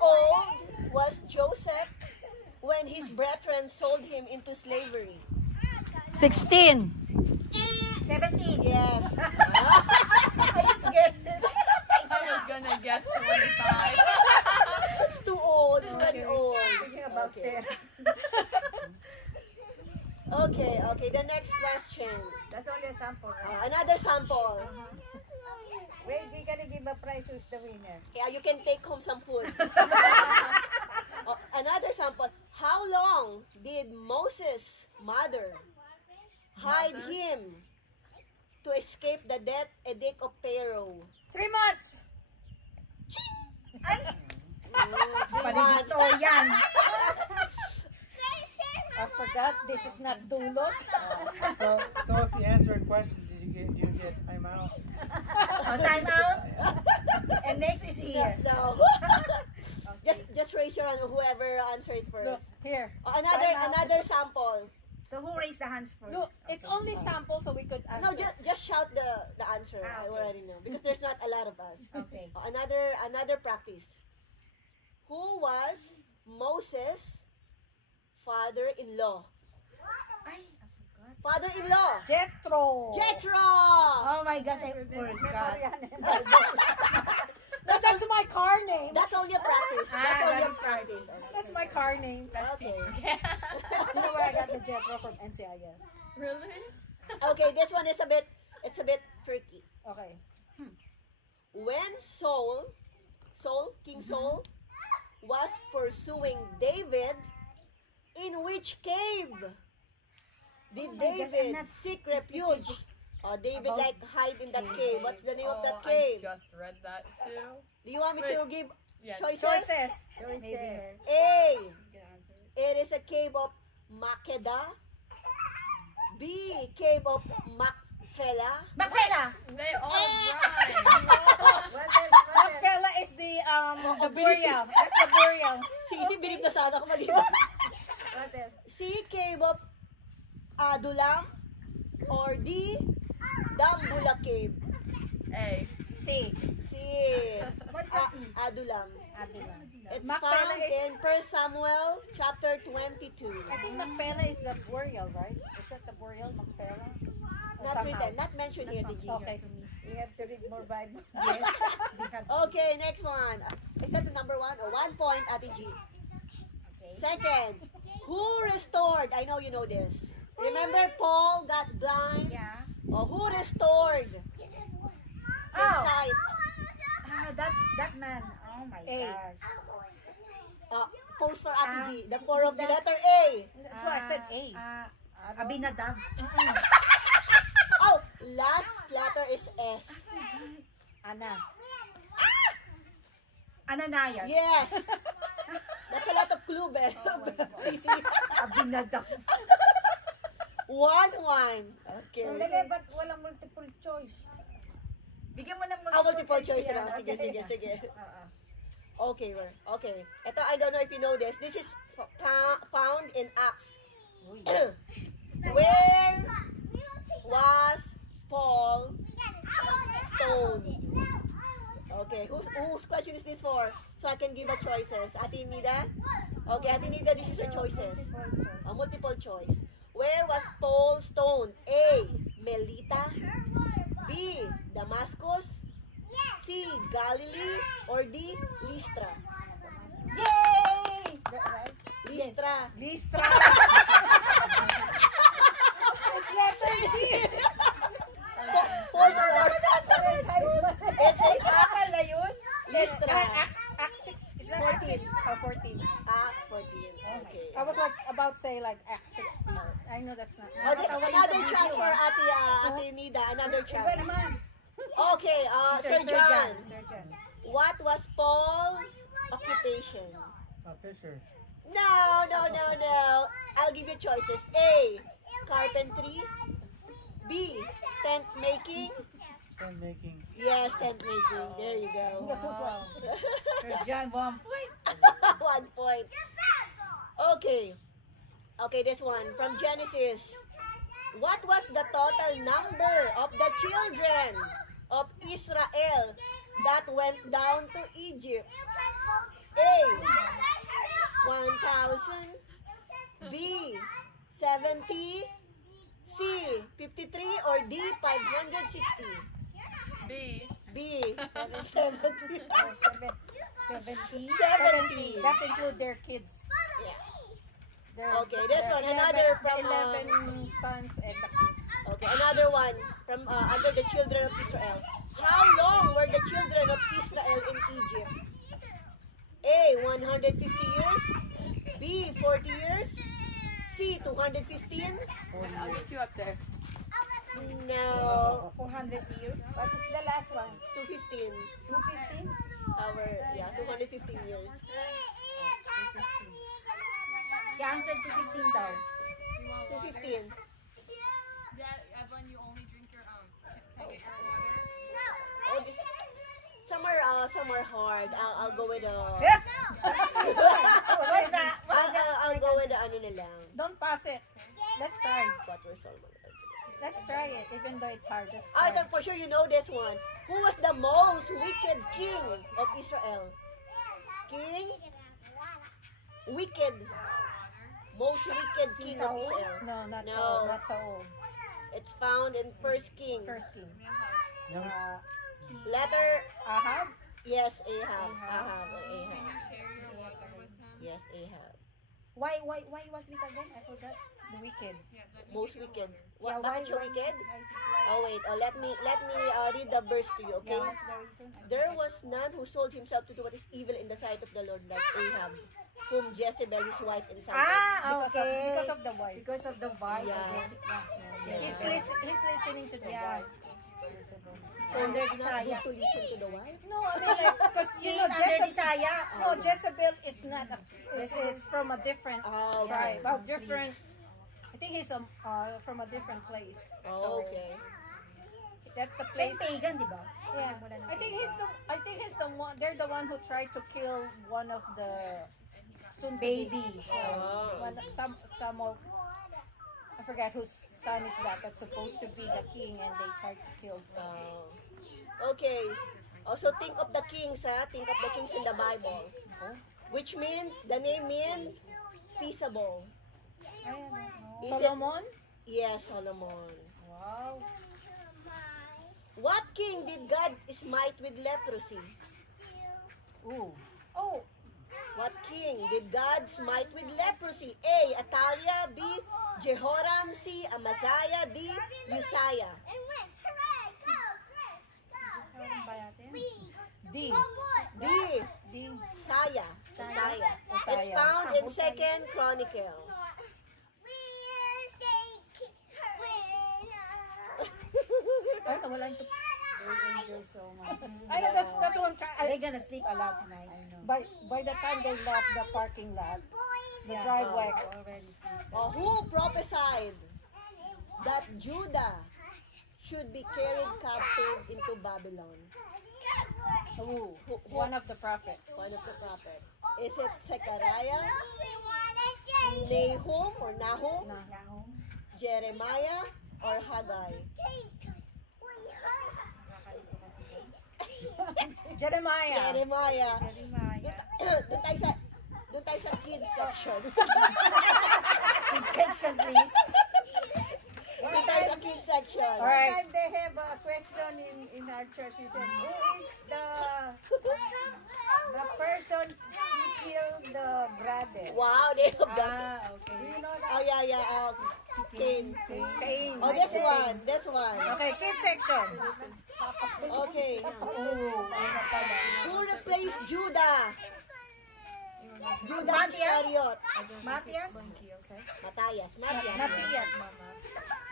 old was Joseph when his brethren sold him into slavery? 16. 17. Yes. I just guessed it. I was gonna guess 25. It's too old. It's very old. Thinking about Okay. 10. Okay. The next question. That's only a sample. Right? Another sample. Wait, we gonna give a prize who's the winner. Yeah, you can take home some food. Another sample. How long did Moses' mother hide him to escape the death edict of Pharaoh? 3 months. Ay! 3 months. Victorian. I forgot, this is not Dulos. So if you answer a question, do you get time out? Time out. And next is here. No. Just raise your hand, whoever answer it first. Look, here. Another sample. So who raised the hands first? Look, it's only sample, so we could answer. No, just shout the answer. Ah, I okay. already know because there's not a lot of us. Okay. Another practice. Who was Moses' father-in-law? Ay, I forgot. Father-in-law. Jethro. Jethro. Oh my gosh, I forgot. That's my car name. That's all your practice. That's all your practice. That's my car name. Okay. You know where I got the Jethro from NCIS. Really? Okay, this one is a bit tricky. Okay. When King Saul was pursuing David, in which cave did David seek refuge? David hide in that cave. What's the name of that cave? I just read that too. Do you want me to give choices? Choices. A. It is a cave of Makeda. B. Cave of Macphala. Macphala. They all rhyme. Macphala is the burial. That's the burial. C. Bilib na sana ako maliban. C. Cave of Adulam. Or D. Dambula Cave. A. C. C. What's the C? Adulam. Adulam. It's Macphala found is- in 1 Samuel chapter 22. I think Macphala is the burial, right? Is that the burial, Macphala? Or Not somehow? written, not mentioned here, G. Okay. We have to read more Bible. Yes. Okay, next one. Is that the number 1? Or 1 point, Ate G. Okay. Second, who restored? I know you know this. Remember Paul got blind? Yeah. Who restored his sight? That man. Oh my A. gosh. Post for Ate G. The core of the letter A. That's why I said A. Abinadab. Oh, last letter is S. Ana. Ananias. Yes. That's a lot of clue, eh. CC. Abinadab. 1-1. Okay. But walang multiple choice. Bigyan mo ng Multiple choice na lang. yan. Sige. Okay. Ito, I don't know if you know this. This is found in Acts. Where was Paul stoned? Okay, whose question is this for? So I can give a choices. Ate Nida? Okay, Ate Nida, this is your choices. Multiple choice. Where was Paul stoned? A. Melita. B. Damascus. C. Galilee. Or D. Lystra. Yay! Lystra. Listra. It's letter D. False or It's Akal na yun? Lystra. Acts 6. Is that 14. Acts 6 or 14? Acts 14. Okay. I was like about to say like Acts 16. I know that's not. Oh, this is another chance for Ate Nida. Another Iba chance. naman. Okay, Sir John. Sir John. What was Paul's occupation? A fisher. No. I'll give you choices. A. Carpentry. B. Tent making. Tent making. Yes, tent making. There you go. Sir John, 1 point. 1 point. Okay, this one from Genesis. What was the total number of the children of Israel that went down to Egypt? A. 1,000. B, 70. C, 53. Or D, 560. B. B, 70. 70. 70. That include their kids. Okay, this one, another from, 11 sons and the kids. Okay, another one from under the children of Israel. How long were the children of Israel in Egypt? A, 150 years. B, 40 years. C, 215. I'll get you up there. No, 400 years. What is the last one? 215. 215? 215 years. She answered 215 daw. 215. Dad, Evelyn, you only drink your own. Can I get your water? Oh, some are hard. I'll go with What's that? I'll go with the ano na lang. Don't pass it. Let's try. What were some? Let's try it, even though it's hard. Let's I try. thought for sure you know this one. Who was the most wicked king of Israel? King? Wicked. Most wicked king of Saul? Israel. No, not No. Saul. Not Saul. It's found in First King. First king. Young, Letter, Ahab. yes, Ahab. Ahab. Ahab. or Can Ahab. you share your water with him? Yes, Ahab. Why was it again? I forgot. The wicked. Yeah, let me Most get your wicked. water. What, bakit siya wicked? why is it why? Oh wait, let me read the verse to you, okay? Yeah, what's the reason? There was none who sold himself to do what is evil in the sight of the Lord like Ahab, whom Jezebel his wife incited. Okay. Because of the wife. Because of the vibe Yeah. of Jessica. He's listening to the wife. So Under it's not Desire. good to listen to the wife? No, I mean like, because you know, Jezebel is not it's from a different Oh, tribe, okay. a different. I think he's from a different place. Oh, okay. That's the place. Pagan, di ba? Yeah, I think he's the one. They're the one who tried to kill one of the soon Baby. Oh. Some of I forgot whose son is that. That's supposed to be the king, and they tried to kill him. Okay. Also think of the kings, ha? Think of the kings in the Bible. Which means, the name means peaceable. I don't know. Is it- Solomon. Yes, Solomon. Wow. What king did God smite with leprosy? Ooh. Oh. What king did God smite with leprosy? A, Atalia. B, Jehoram. C, Amaziah. D, Uzziah. D. D, D. Saya. Uzziah. It's Uzziah. found in 2nd Chronicle. Ay, nawalan to. I I know that's what I'm trying. They're gonna sleep a lot tonight. I know. By the time they left the parking lot, the driveway. Already sleep. Who prophesied that Judah should be carried captive into Babylon? Ooh, one of the prophets. One of the prophets. Is it Zechariah, Nahum or Nahum, Now, Jeremiah, or Haggai? Jeremiah. Jeremiah. Jeremiah. Doon tayo sa kids section. Section, please. Doon tayo sa kids section. All right. One time they have a question in our church. He said, who is the person who killed the brother? Wow, they have got Ah, okay. Do you know that? Oh, yeah. Cain. Cain. Oh, this one. Okay, kids section. Okay. Ooh, ano pala. Who replaced Judah? Judah Iscariot. Matthias? Matthias.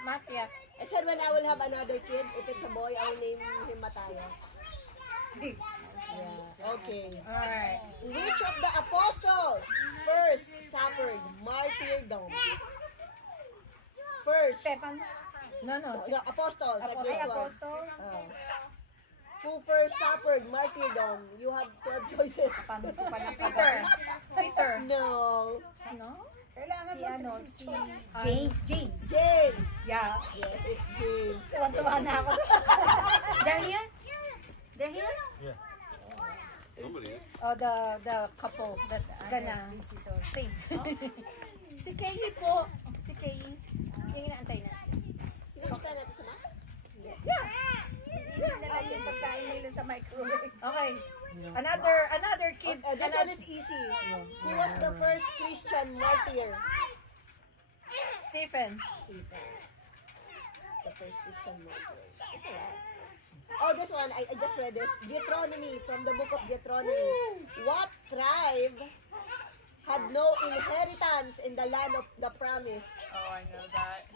Matthias. I said when I will have another kid, if it's a boy, I'll name him Matthias. Yeah. Okay. Alright. Which of the apostles first suffered martyrdom? First. Stefan? No. No, apostles. Like this one. Apostle? Who first suffered martyrdom? You have 12 choices. Peter. No. No? Si James. James. Yeah. Yes, it's James. Tuwan-tuwa na ako. They're here? They're here? the couple that's gonna sing. Si Kaylee po. Si Kaylee. Yung inaantay natin. Pinakita natin sa mga? Hindi na lang yung pagkain nila sa microwave. Okay. Another kid. This one is easy. Who was the first Christian martyr? Stephen. The first Christian martyr. Oh, this one, I just read this. Deuteronomy, from the book of Deuteronomy. What tribe had no inheritance in the land of the promise? Oh, I know that.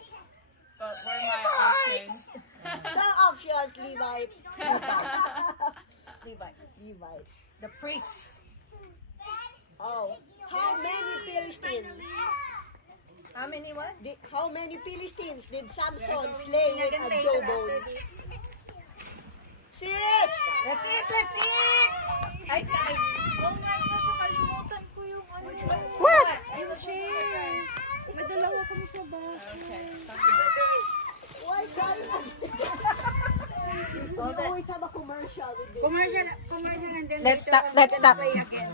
But what are my options? The options, Levites. Levites. The priest. Oh, how many Philistines? How many what? How many Philistines did Samson slay with a jawbone? Sis! Let's eat! Oh my gosh, kalimutan ko yung ano. What? Yung chair. May dalawa kami sa bahay. Okay. Why crying? We always have a commercial with this. Commercial and then Let's later stop. Let's stop. play again.